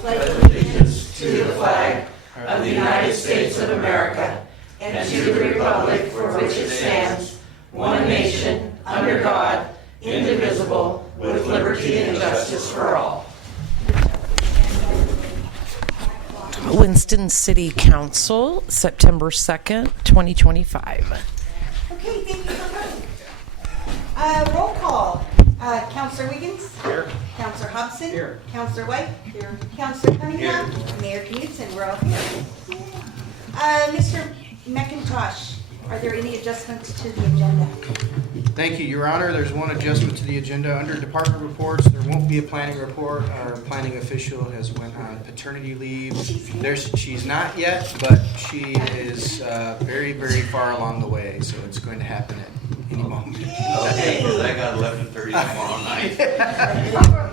pledge allegiance to the flag of the United States of America and to the republic for which it stands, one nation, under God, indivisible, with liberty and justice for all. Winston City Council, September 2nd, 2025. Okay, thank you for coming. Roll call. Councilor Wiggins? Here. Councilor Hobson? Here. Councilor White? Here. Councilor Cunningham? Mayor Knudsen, we're all here. Mr. McIntosh, are there any adjustments to the agenda? Thank you, Your Honor. There's one adjustment to the agenda. Under department reports, there won't be a planning report. Our planning official has went on paternity leave. She's not yet, but she is very, very far along the way, so it's going to happen at any moment. Okay, because I got 11:30 tomorrow night.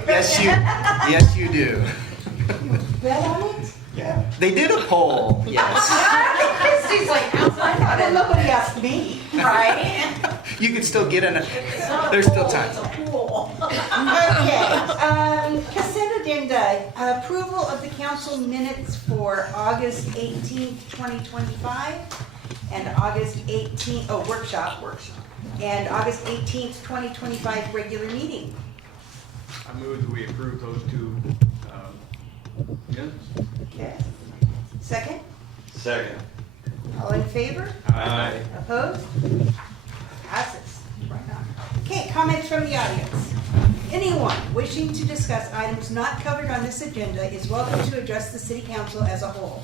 Yes, you do. Bet on it? Yeah. They did a poll. Yes. Christy's like, well, nobody asked me. Right? You can still get in it. There's still time. Okay, consent agenda, approval of the council minutes for August 18th, 2025, and August 18th, workshop, and August 18th, 2025, regular meeting. I move that we approve those two minutes. Okay. Second? Second. All in favor? Aye. Opposed? Passes. Right on. Okay, comments from the audience. Anyone wishing to discuss items not covered on this agenda is welcome to address the city council as a whole.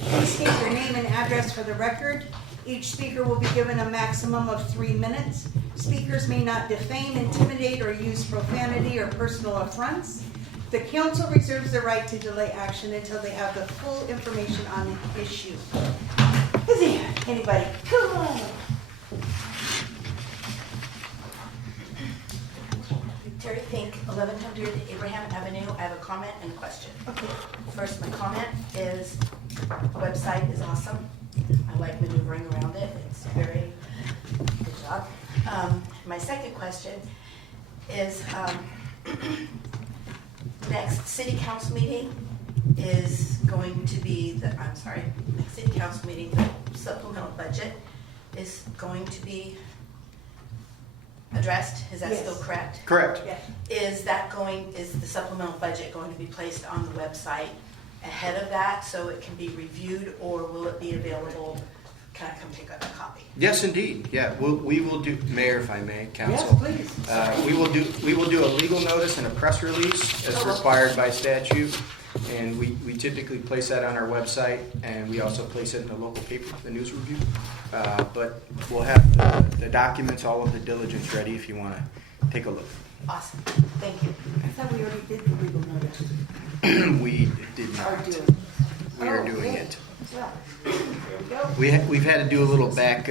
Please state your name and address for the record. Each speaker will be given a maximum of 3 minutes. Speakers may not defame, intimidate, or use profanity or personal affronts. The council reserves the right to delay action until they have the full information on the issue. Is there anybody? Come on. Terry Fink, 1100 Abraham Avenue. I have a comment and a question. Okay. First, my comment is the website is awesome. I like maneuvering around it. It's very good job. My second question is next city council meeting is going to be next city council meeting, the supplemental budget is going to be addressed. Is that Yes. still correct? Correct. Yeah. Is the supplemental budget going to be placed on the website ahead of that so it can be reviewed, or will it be available? Can I come pick up a copy? Yes, indeed. Yeah, we will do. Mayor, if I may, council. Yes, please. We will do a legal notice and a press release as required by statute, and we typically place that on our website, and we also place it in the local paper, the News Review. But we'll have the documents, all of the diligence ready if you want to take a look. Awesome. Thank you. I thought we already did the legal notice. We did Are not. doing. We are Oh, doing good. it. Well, there we go. We've had to do a little back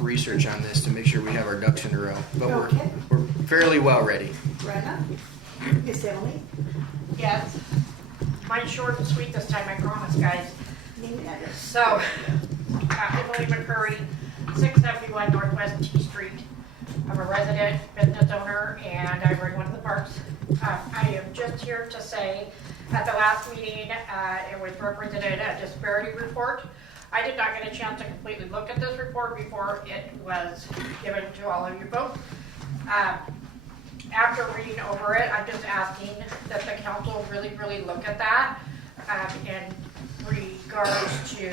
research on this to make sure we have our ducks in a row, but Okay. we're fairly well ready. Right on. Yes, Emily? Yes. Mine's short and sweet this time, I promise, guys. Name and address. So, Emily McCurry, 671 Northwest T Street. I'm a resident, business owner, and I run one of the parks. I am just here to say, at the last meeting, it was represented a disparity report. I did not get a chance to completely look at this report before it was given to all of you folks. After reading over it, I'm just asking that the council really, really look at that in regards to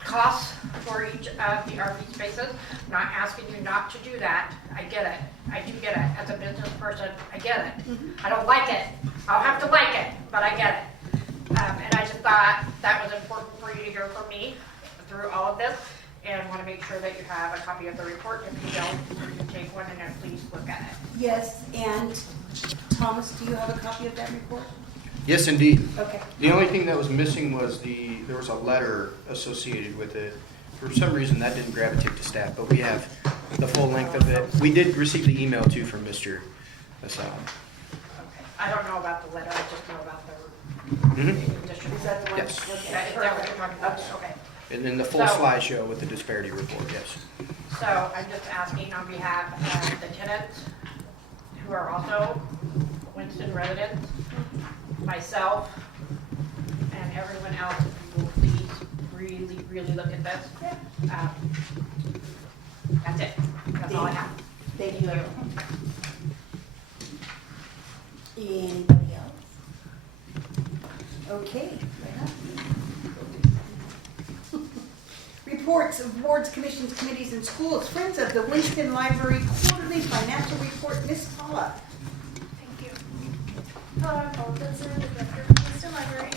costs for each of the RV spaces. I'm not asking you not to do that. I get it. I do get it. As a business person, I get it. I don't like it. I'll have to like it, but I get it. And I just thought that was important for you to hear from me through all of this, and want to make sure that you have a copy of the report. If you don't, you can take one and then please look at it. Yes, and Thomas, do you have a copy of that report? Yes, indeed. Okay. The only thing that was missing was there was a letter associated with it. For some reason, that didn't gravitate to staff, but we have the full length of it. We did receive the email too from Mr. Asylum. Okay. I don't know about the letter. I just know about the Is that the one? Yes. Okay. Is that what you're talking about? Okay. And then the full So- slideshow with the disparity report, yes. So I'm just asking on behalf of the tenants who are also Winston residents, myself and everyone else, if you will please really, really look at this. That's it. That's all I have. Thank you. Anybody else? Okay. Reports of boards, commissions, committees, and schools. Friends of the Winston Library Quarterly Financial Report. Miss Paula. Thank you. Hello, I'm Paula Benson, the director of the Winston Library.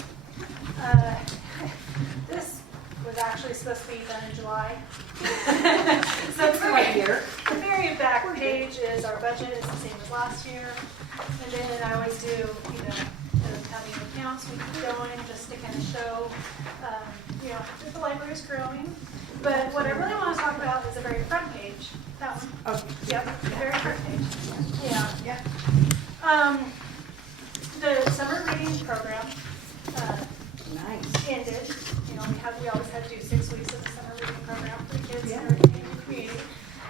This was actually supposed to be done in July. So It's right here. the very back page is our budget. It's the same as last year. And then I always do, the county accounts we keep going just to kind of show, that the library is growing. But what I really want to talk about is the very front page. That one. Oh, Yep, the very front page. Yeah. The summer reading program nice. ended. We always had to do 6 weeks of the summer reading program for the kids Yeah. and everything in the community.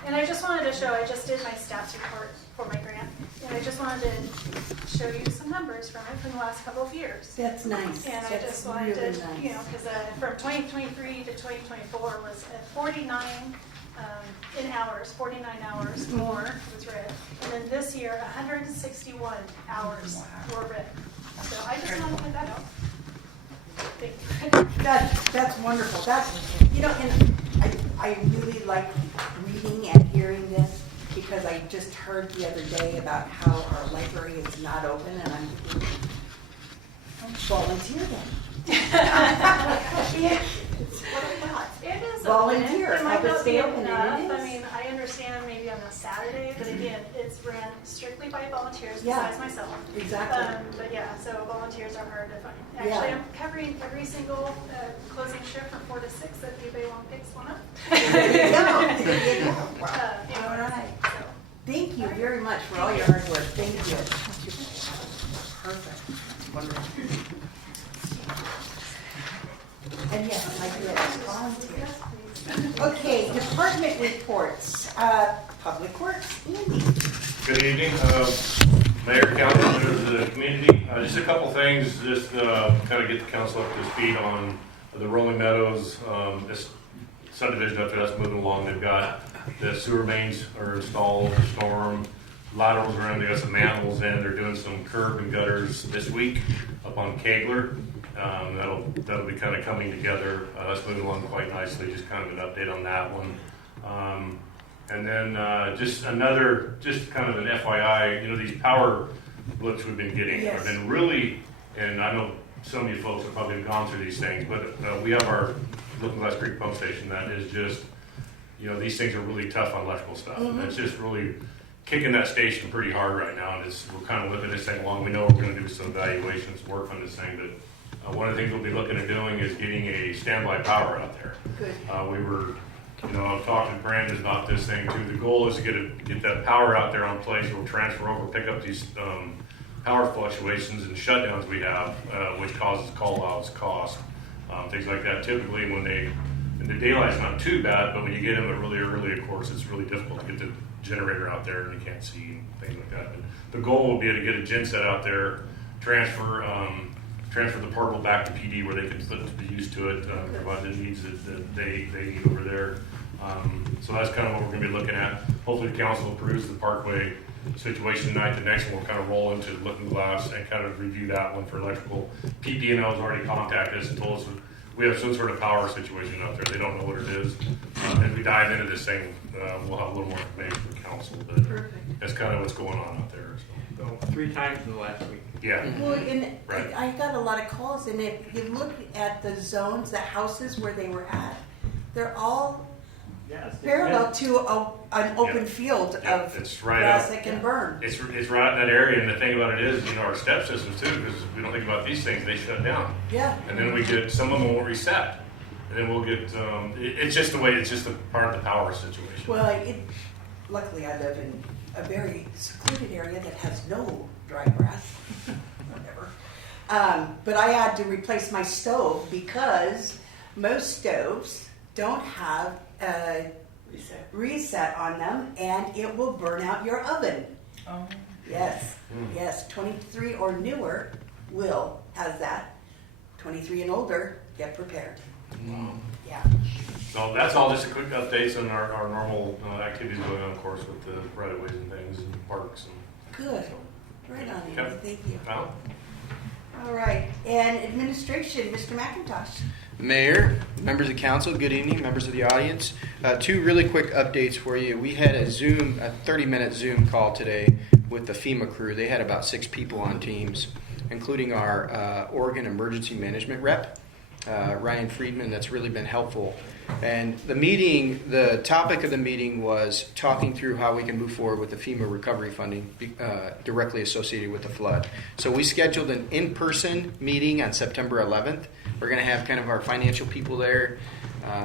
And I just wanted to show, I just did my stats report for my grant, and I just wanted to show you some numbers from it from the last couple of years. That's nice. And I That's just wanted really to, nice. because from 2023 to 2024 was 49 in hours, 49 hours more was read. And then this year, 161 hours were read. So I just wanted to put that out. Thank you. That's wonderful. And I really like reading and hearing this because I just heard the other day about how our library is not open, and I'm thinking, volunteer then. Yeah, it's what I thought. It is Volunteer, open. It might help us not stay be open, and enough. it is. I mean, I understand maybe on a Saturday, but again, it's ran strictly by volunteers Yeah. besides myself. Exactly. But yeah, so volunteers are hard to find. Yeah. Actually, I'm covering every single closing shift from 4 to 6 if anybody wants to pick one up. There you go. There you go. Wow. Anyway, All right. so. Thank you very much for all your hard work. Thank you. Perfect. Wonderful. And yes, I do it as volunteers. Okay, department reports. Public Works, Andy. Good evening, Mayor, Council, members of the community. Just a couple things, just kind of get the council up to speed on the Rolling Meadows this subdivision up there that's moving along. They've got the sewer mains are installed, storm laterals around. They got some manholes in. They're doing some curb and gutters this week up on Kegler. That'll be kind of coming together. That's moving along quite nicely. Just kind of an update on that one. And then just kind of an FYI, these power blips we've been getting have been really, and I know some of you folks have probably gone through these things, but we have our Looking Glass Creek pump station that is just, these things are really tough on electrical stuff. Mm-hmm. And it's just really kicking that station pretty hard right now. And we're kind of looking at this thing along. We know we're going to do some evaluations, work on this thing, but one of the things we'll be looking at doing is getting a standby power out there. Good. I've talked to Brandon about this thing too. The goal is to get that power out there on place. We'll transfer over, pick up these power fluctuations and shutdowns we have, which causes call outs, cost, things like that. Typically, in the daylight's not too bad, but when you get them really early, of course, it's really difficult to get the generator out there and you can't see things like that. But the goal will be to get a gen set out there, transfer the portable back to PD where they can be used to it, provide the needs that they need over there. So that's kind of what we're going to be looking at. Hopefully the council approves the Parkway situation tonight. The next one we'll kind of roll into Looking Glass and kind of review that one for electrical. PD&L has already contacted us and told us we have some sort of power situation out there. They don't know what it is. As we dive into this thing, we'll have a little more information for council, but that's kind of what's going on out there. So 3 times in the last week. Yeah. Well, and Right. I got a lot of calls, and if you look at the zones, the houses where they were at, they're all parallel to an open field of It's right grass up. that can burn. It's right in that area, and the thing about it is, our step systems too, because we don't think about these things, they shut down. Yeah. And then we get, some of them won't reset. And then we'll get, it's just the way, it's just a part of the power situation. Well, luckily I live in a very secluded area that has no dry grass. Whatever. But I had to replace my stove because most stoves don't have a reset on them, and it will burn out your oven. Oh. Yes, 23 or newer, Will has that. 23 and older, get prepared. Yeah. So that's all just a quick updates on our normal activities going on, of course, with the right-of-ways and things and parks. And Good. Right on, Andy. Okay. Thank you. Well, All right. And administration, Mr. McIntosh. Mayor, members of council, good evening, members of the audience. Two really quick updates for you. We had a 30-minute Zoom call today with the FEMA crew. They had about 6 people on Teams, including our Oregon Emergency Management rep, Ryan Friedman. That's really been helpful. And the topic of the meeting was talking through how we can move forward with the FEMA recovery funding directly associated with the flood. So we scheduled an in-person meeting on September 11th. We're going to have kind of our financial people there,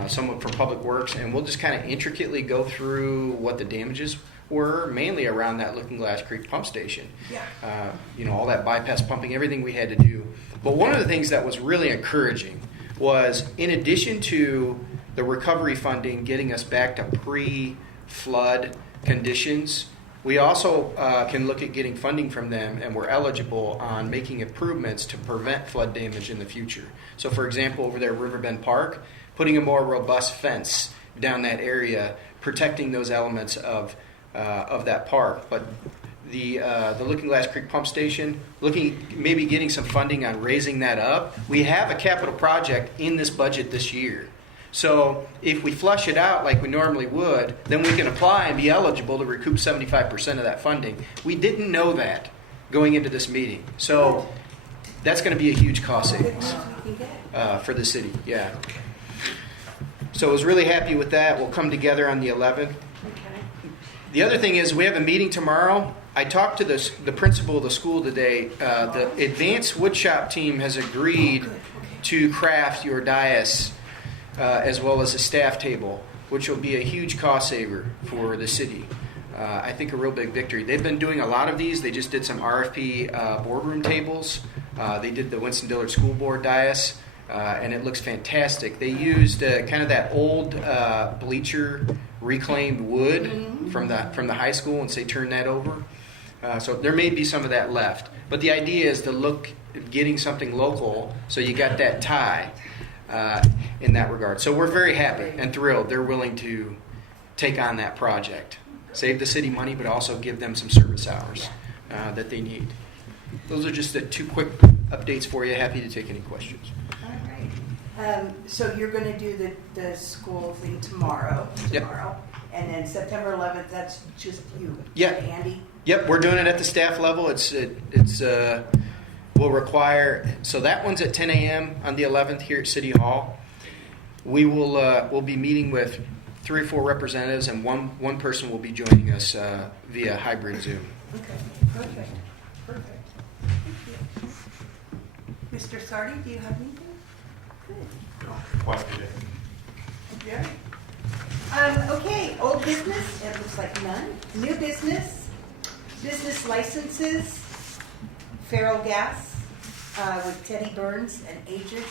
someone from Public Works, and we'll just kind of intricately go through what the damages were, mainly around that Looking Glass Creek pump station. Yeah. All that bypass pumping, everything we had to do. But one of the things that was really encouraging was, in addition to the recovery funding getting us back to pre-flood conditions, we also can look at getting funding from them, and we're eligible on making improvements to prevent flood damage in the future. So, for example, over there at Riverbend Park, putting a more robust fence down that area, protecting those elements of that park. But the Looking Glass Creek pump station, maybe getting some funding on raising that up. We have a capital project in this budget this year. So if we flush it out like we normally would, then we can apply and be eligible to recoup 75% of that funding. We didn't know that going into this meeting. So that's going to be a huge cost savings for the city. Yeah. So I was really happy with that. We'll come together on the 11th. The other thing is we have a meeting tomorrow. I talked to the principal of the school today. The advanced woodshop team has agreed to craft your dais as well as a staff table, which will be a huge cost saver for the city. I think a real big victory. They've been doing a lot of these. They just did some RFP boardroom tables. They did the Winston-Dillard School Board dais, and it looks fantastic. They used kind of that old bleacher reclaimed wood from the high school, and so they turned that over. So there may be some of that left. But the idea is to look at getting something local so you got that tie in that regard. So we're very happy and thrilled they're willing to take on that project. Save the city money, but also give them some service hours that they need. Those are just the 2 quick updates for you. Happy to take any questions. All right. So you're going to do the school thing tomorrow. Yep. And then September 11th, that's just you. Yeah. Andy? Yep, we're doing it at the staff level. Will require, so that one's at 10 a.m. on the 11th here at City Hall. We'll be meeting with 3 or 4 representatives, and one person will be joining us via hybrid Zoom. Okay, perfect. Mr. Sardi, do you have anything? Good. quite a day. Yeah. Okay, old business, it looks like none. New business licenses, Feral Gas with Teddy Burns, an agent.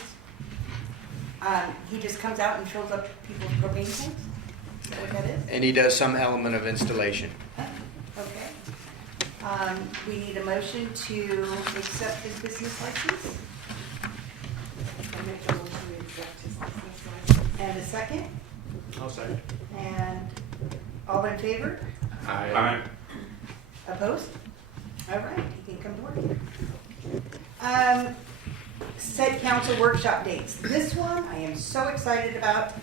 He just comes out and fills up people's propane tanks? Is that what that is? And he does some element of installation. Okay. We need a motion to accept his business license. And a second? I'll second. And all in favor? Aye. Opposed? All right, you can come to work. Said council workshop dates. This one I am so excited about.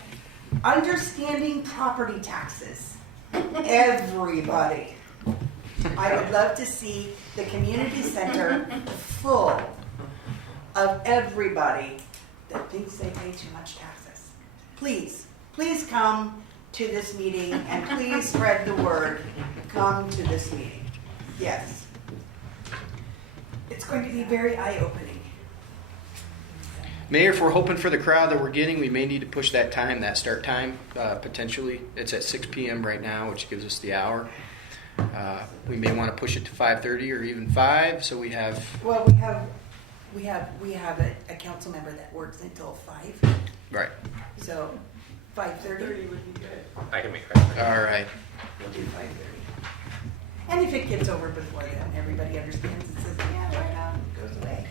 Understanding property taxes. Everybody. I would love to see the community center full of everybody that thinks they pay too much taxes. Please come to this meeting and please spread the word. Come to this meeting. Yes. It's going to be very eye-opening. Mayor, if we're hoping for the crowd that we're getting, we may need to push that start time, potentially. It's at 6 p.m. right now, which gives us the hour. We may want to push it to 5:30 or even 5, so we have... Well, we have a council member that works until 5. Right. So 5:30 would be good. I can make that. All right. We'll do 5:30. And if it gets over before then, everybody understands and says, yeah, right on, it goes away.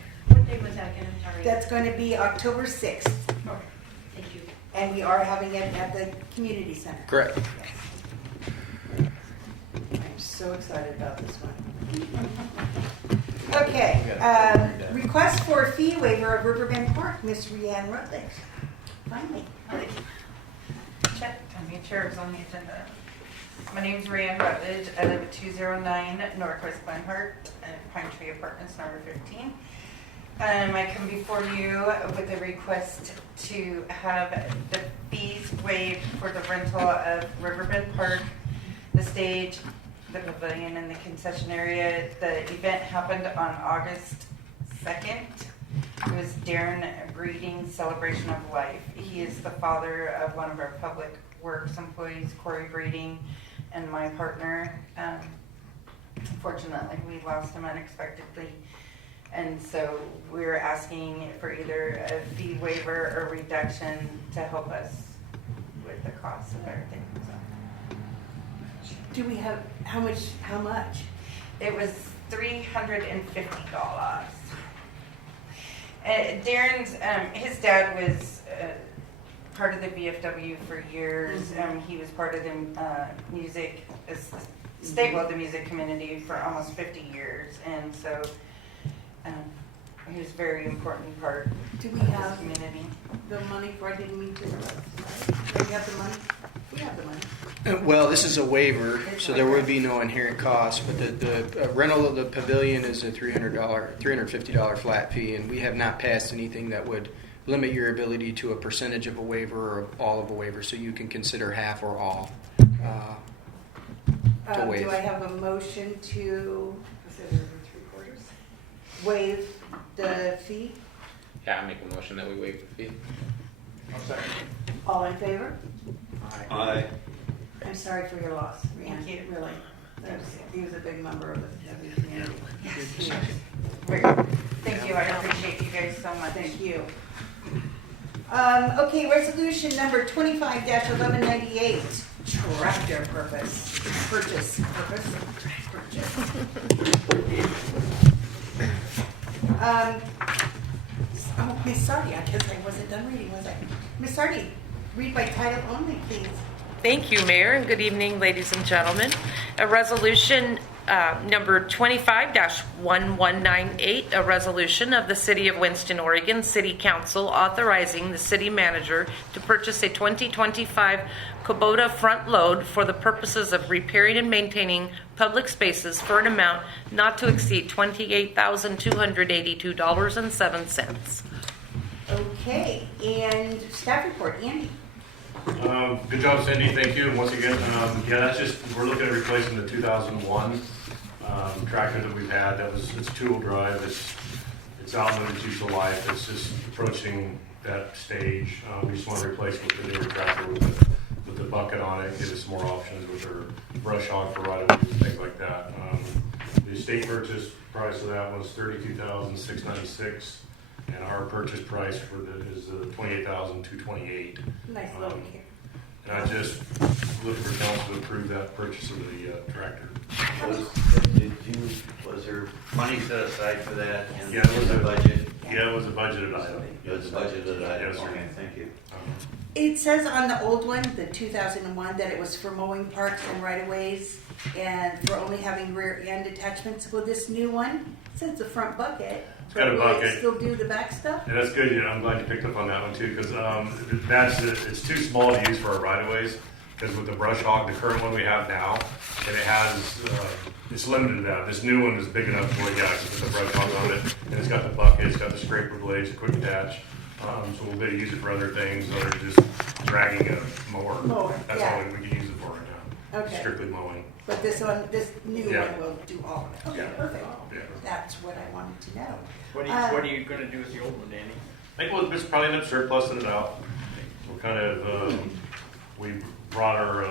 Dave Matakin, sorry. That's going to be October 6th, Thank you. and we are having it at the community center. Correct. I'm so excited about this one. Okay, request for a fee waiver of Riverbend Park, Miss Rhiann Rutledge. Finally. Check, I made sure it was on the agenda. My name's Rhiann Rutledge. I live at 209 Northwest Glenhart, Pine Tree Apartments, number 15. I come before you with a request to have the fees waived for the rental of Riverbend Park, the stage, the pavilion, and the concession area. The event happened on August 2nd. It was Darren Breeding's Celebration of Life. He is the father of one of our public works employees, Corey Breeding, and my partner. Fortunately, we lost him unexpectedly. And so we're asking for either a fee waiver or reduction to help us with the cost of everything. So Do we have, how much? it was $350. Darren's, his dad was part of the VFW for years. He was part of the music, staple of the music community for almost 50 years. And so he was a very important part Do we of have this community. the money for, I didn't mean to interrupt. Do we have the money? We have the money. Well, this is a waiver, so there would be no inherent cost, but the rental of the pavilion is a $350 flat fee, and we have not passed anything that would limit your ability to a percentage of a waiver or all of a waiver, so you can consider half or all to waive. Do I have a motion to waive the fee? Yeah, I make a motion that we waive the fee. I'll second. All in favor? Aye. I'm sorry for your loss, Rhiann. Thank you. Really. He was a big member of the community. Thank you. I appreciate you guys so much. Thank you. Okay, resolution number 25-1198, tractor purchase. Miss Sardi, I guess I wasn't done reading, was I? Miss Sardi, read by title only, please. Thank you, Mayor, and good evening, ladies and gentlemen. A resolution number 25-1198, a resolution of the City of Winston, Oregon City Council authorizing the city manager to purchase a 2025 Kubota front load for the purposes of repairing and maintaining public spaces for an amount not to exceed $28,282.07. Okay, and staff report, Andy. Good job, Cindy. Thank you. And once again, yeah, that's just, we're looking at replacing the 2001 tractor that we've had. It's two-wheel drive. It's outlived its useful life. It's just approaching that stage. We just want to replace it with the newer tractor with the bucket on it, give us more options with our brush hog for right of ways and things like that. The state purchase price of that was $32,696. And our purchase price for is $28,228. Nice little kid. And I just looking for council to approve that purchase of the tractor. Was there money set aside for that? Yeah, it was a a budget. Yeah, it was a budgeted item. It was a budgeted item. Yes, sir. Okay, thank you. It says on the old one, the 2001, that it was for mowing parks and right-of-ways and for only having rear end attachments. Well, this new one says the front bucket. It's got a but will it bucket. still do the back stuff? Yeah, that's good. Yeah, I'm glad you picked up on that one too, because it's too small to use for our right of ways. Because with the brush hog, the current one we have now, and it has it's limited to that. This new one is big enough for you guys to put the brush hog on it, and it's got the bucket, it's got the scraper blades, a quick attach. So we'll be able to use it for other things, other than just dragging a mower. That's all we can use it for right now. Okay. Strictly mowing. But this new Yeah. one will do all of it. Okay, Yeah. perfect. Yeah. That's what I wanted to know. What are you gonna do with the old one, Danny? I think we'll just probably end up surplusing it out. We're kind of, we brought our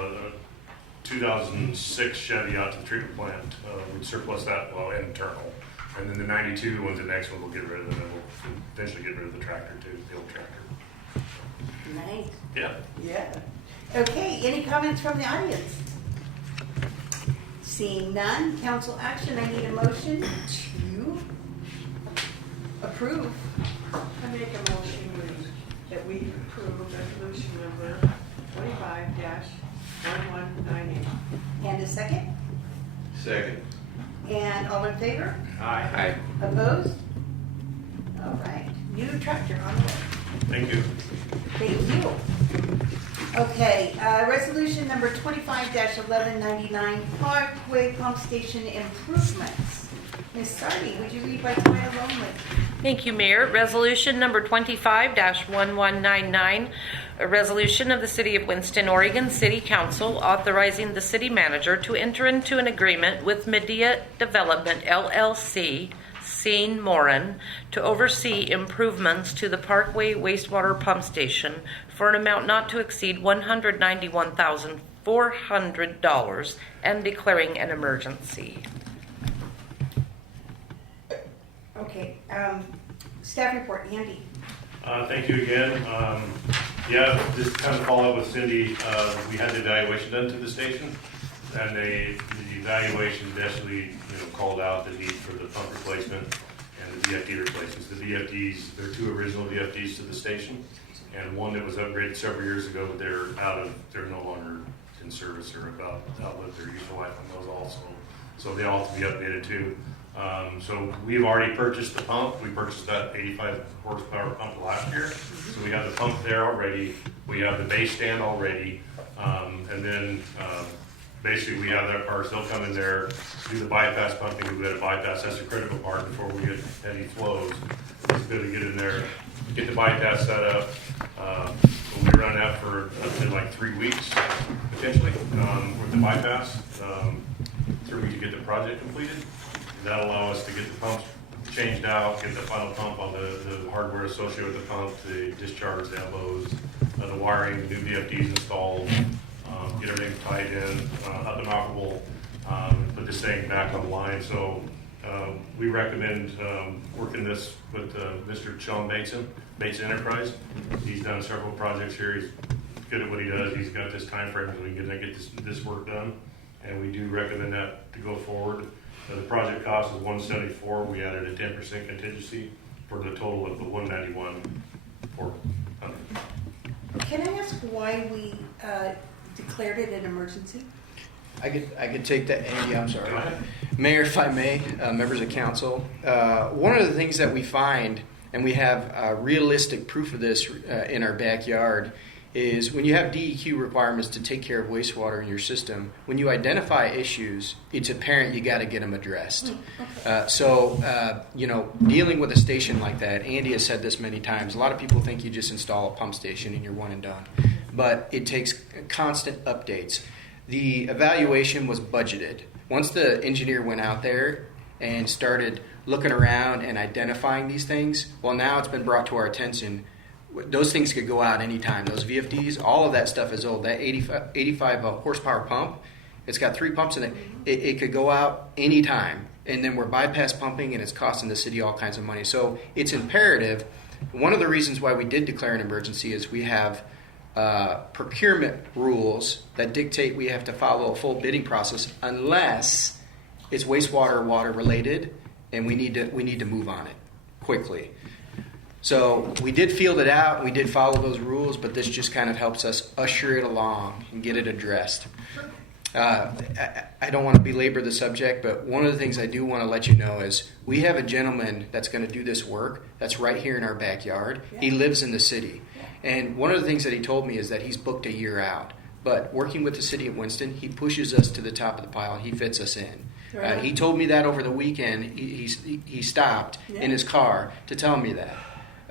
2006 Chevy out to the treatment plant. We'd surplus that, well, internal. And then the 92 one's the next one we'll get rid of, and then we'll eventually get rid of the tractor too, the old tractor. Nice. Yeah. Yeah. Okay, any comments from the audience? Seeing none, council action, I need a motion to approve. I make a motion that we approve resolution number 25-1198. And a second? Second. And all in favor? Aye. Opposed? All right, new tractor on the way. Thank you. Thank you. Okay, resolution number 25-1199, Parkway Pump Station improvements. Ms. Sardi, would you read by title only? Thank you, Mayor. Resolution number 25-1199, a resolution of the City of Winston, Oregon City Council authorizing the city manager to enter into an agreement with Medea Development LLC, Sean Moran, to oversee improvements to the Parkway wastewater pump station for an amount not to exceed $191,400 and declaring an emergency. Okay, staff report, Andy. Thank you again. Yeah, just kind of follow up with Cindy. We had the evaluation done to the station, and the evaluation definitely called out the need for the pump replacement and the VFD replacements. The VFDs, there are two original VFDs to the station, and one that was upgraded several years ago, but they're no longer in service or about outlived their useful life on those also. So they all have to be updated too. So we've already purchased the pump. We purchased that 85 horsepower pump last year. So we have the pump there already. We have the base stand already. And then basically we have that part. They'll come in there, do the bypass pumping. We've got to bypass. That's the critical part before we get heavy flows. It's good to get in there, get the bypass set up. We run that for up to like 3 weeks potentially with the bypass. 3 weeks to get the project completed. That'll allow us to get the pumps changed out, get the final pump on the hardware associated with the pump, the discharge, the elbows, the wiring, the new VFDs installed, get everything tied in, up-and-operable, put this thing back online. So we recommend working this with Mr. Sean Bateson, Bates Enterprise. He's done several projects here. He's good at what he does. He's got this time frame so we can get this work done. And we do recommend that to go forward. The project cost is $174. We added a 10% contingency for the total of the $191,400. Can I ask why we declared it an emergency? I could take that, Andy, I'm sorry. Go ahead. Mayor, if I may, members of council, one of the things that we find, and we have realistic proof of this in our backyard, is when you have DEQ requirements to take care of wastewater in your system, when you identify issues, it's apparent you got to get them addressed. Dealing with a station like that, Andy has said this many times, a lot of people think you just install a pump station and you're one and done. But it takes constant updates. The evaluation was budgeted. Once the engineer went out there and started looking around and identifying these things, well, now it's been brought to our attention. Those things could go out anytime. Those VFDs, all of that stuff is old. That 85 horsepower pump, it's got 3 pumps in it. It could go out anytime. And then we're bypass pumping, and it's costing the city all kinds of money. So it's imperative. One of the reasons why we did declare an emergency is we have procurement rules that dictate we have to follow a full bidding process unless it's wastewater or water related, and we need to move on it quickly. So we did field it out, we did follow those rules, but this just kind of helps us usher it along and get it addressed. I don't want to belabor the subject, but one of the things I do want to let you know is we have a gentleman that's going to do this work that's right here in our backyard. Yeah. He lives in the city. And one of the things that he told me is that he's booked a year out. But working with the city of Winston, he pushes us to the top of the pile. He fits us in. Right. He told me that over the weekend. He stopped in his car to tell me that.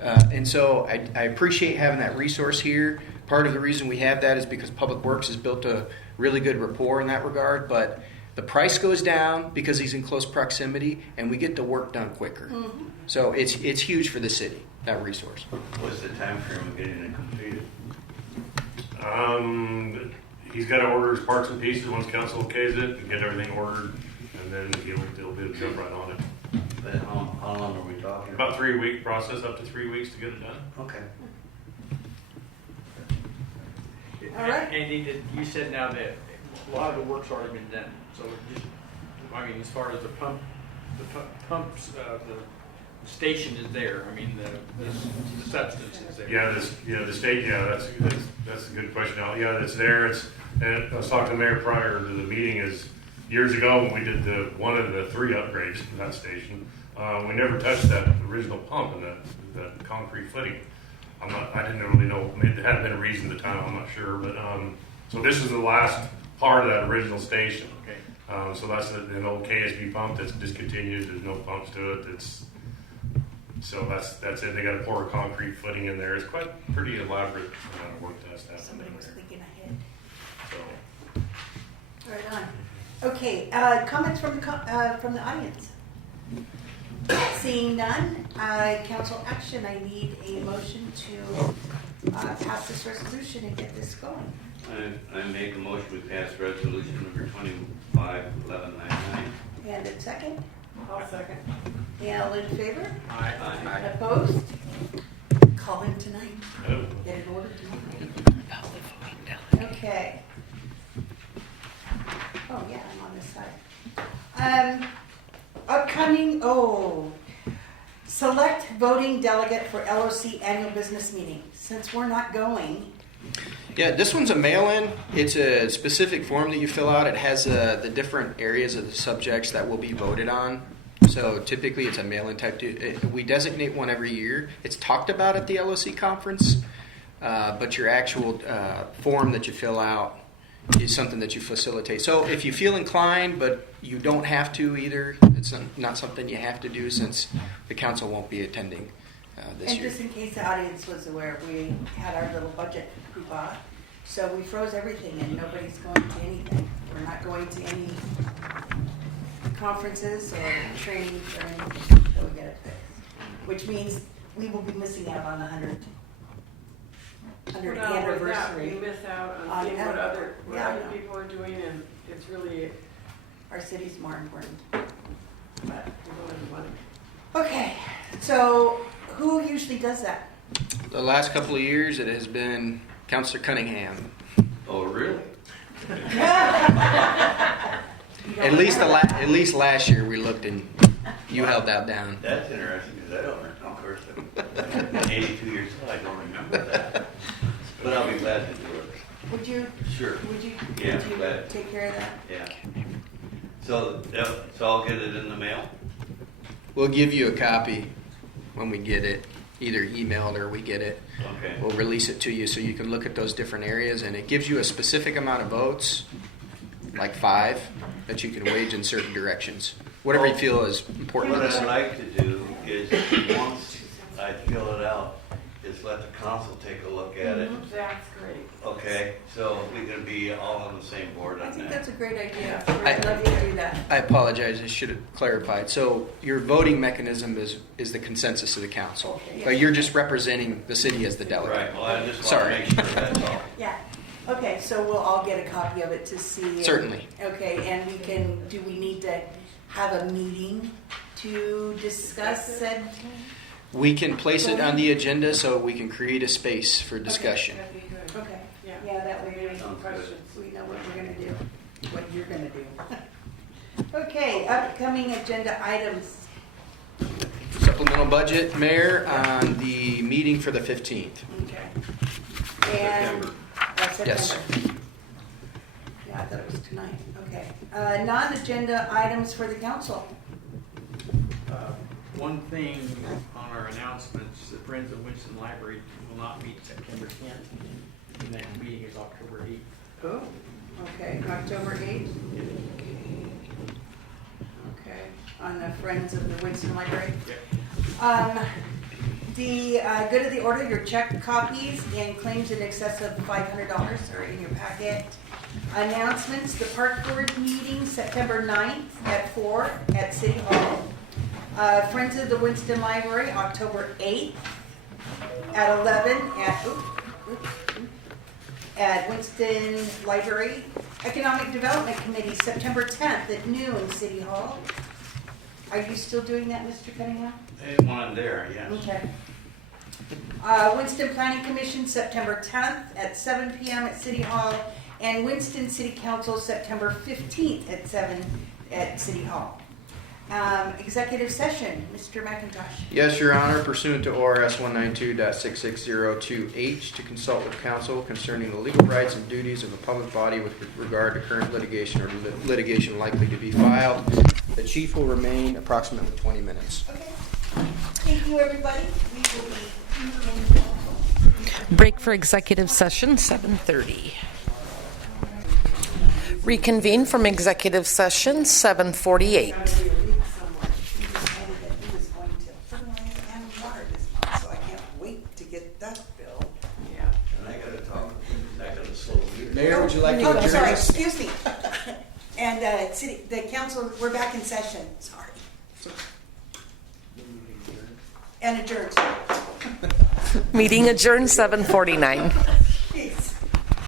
And so I appreciate having that resource here. Part of the reason we have that is because Public Works has built a really good rapport in that regard. But the price goes down because he's in close proximity, and we get the work done quicker. Mm-hmm. So it's huge for the city, that resource. What's the time frame of getting it completed? He's got to order his parts and pieces once council okays it and get everything ordered, and then they'll be able to jump right on it. But how long are we talking about? 3 week process, up to 3 weeks to get it done. Okay. All right. Andy, you said now that a lot of the work's already been done. So just, as far as the pumps, station is there, I mean, the substance is there. The state, that's a good question. Now, yeah, it's there. And I was talking to the mayor prior to the meeting, is years ago when we did one of the 3 upgrades to that station, we never touched that original pump and that concrete footing. I didn't really know, maybe there hadn't been a reason at the time, I'm not sure, but, so this is the last part of that original station. Okay. So that's an old KSB pump that's discontinued, there's no pumps to it, so that's it, they gotta pour a concrete footing in there, it's quite pretty elaborate amount of work that's happening Somebody was there. thinking ahead. So, Right on. Okay, comments from the audience? Seeing none, council action, I need a motion to pass this resolution and get this going. I make a motion we pass resolution number 251199. And a second? I'll second. And all in favor? Aye. Opposed? Call him tonight. oh. Get it ordered tomorrow. Okay. Oh, yeah, I'm on this side. Upcoming, select voting delegate for LOC annual business meeting. Since we're not going, Yeah, this one's a mail-in. It's a specific form that you fill out. It has the different areas of the subjects that will be voted on. So typically it's a mail-in type. We designate one every year. It's talked about at the LOC conference, but your actual form that you fill out is something that you facilitate. So if you feel inclined, but you don't have to either, it's not something you have to do since the council won't be attending this and year. just in case the audience was aware, we had our little budget we bought. So we froze everything and nobody's going to anything. We're not going to any conferences or trainings or anything until we get it fixed. Which means we will be missing out on the 100th Not only that, anniversary. we miss out On on seeing what that. other Yeah. people are doing, and it's really, Our city's more important. but we don't have the money. Okay, so who usually does that? The last couple of years, it has been Councilor Cunningham. Oh, really? At least last year we looked and you held that down. That's interesting, because I don't, of course, I'm 82 years old, I don't remember that. But I'll be glad to do it. Would you? Sure. Would you? Yeah, would you glad. take care of that? Yeah. So I'll get it in the mail? We'll give you a copy when we get it, either emailed or we get it. Okay. We'll release it to you so you can look at those different areas, and it gives you a specific amount of votes, like 5, that you can wage in certain directions. Whatever you feel is important. What I'd like to do is, once I fill it out, is let the council take a look at it. That's great. Okay, so we can be all on the same board I on think that. that's a great idea. I- I'd love you to do that. I apologize, I should have clarified. So your voting mechanism is the consensus of the council, Okay. but you're just representing the city as the delegate. Right, well, I just want to Sorry. make sure that's all. Yeah. Okay, so we'll all get a copy of it to see. Certainly. Okay, and do we need to have a meeting to discuss said? We can place it on the agenda so we can create a space for discussion. That'd be good. Okay. Yeah. Yeah, that way we Sounds good. we know what we're gonna do, what you're gonna do. Okay, upcoming agenda items. Supplemental budget, Mayor, on the meeting for the 15th. Okay. And, September. Yes. September. Yeah, I thought it was tonight, okay. Non-agenda items for the council. One thing on our announcements, the Friends of Winston Library will not meet September 10th. The next meeting is October 8th. Oh, okay, October 8th. Okay, on the Friends of the Winston Library. Yep. The good of the order, your check copies and claims in excess of $500 are in your packet. Announcements, the park board meeting, September 9th at 4 at City Hall. Friends of the Winston Library, October 8th at 11 at Winston Library. Economic Development Committee, September 10th at noon, City Hall. Are you still doing that, Mr. Cunningham? One there, yes. Okay. Winston Planning Commission, September 10th at 7 p.m. at City Hall, and Winston City Council, September 15th at 7 at City Hall. Executive session, Mr. McIntosh. Yes, Your Honor, pursuant to ORS 192.6602H, to consult with counsel concerning the legal rights and duties of a public body with regard to current litigation or litigation likely to be filed. The chief will remain approximately 20 minutes. Okay. Thank you, everybody. We will be in. Break for executive session, 7:30. Reconvene from executive session, 7:48. So I can't wait to get that bill. And I gotta talk, I gotta slow you. Mayor, would you like to Oh, adjourn sorry, us? excuse me. And the council, we're back in session. Sorry. And adjourned. Meeting adjourned, 7:49.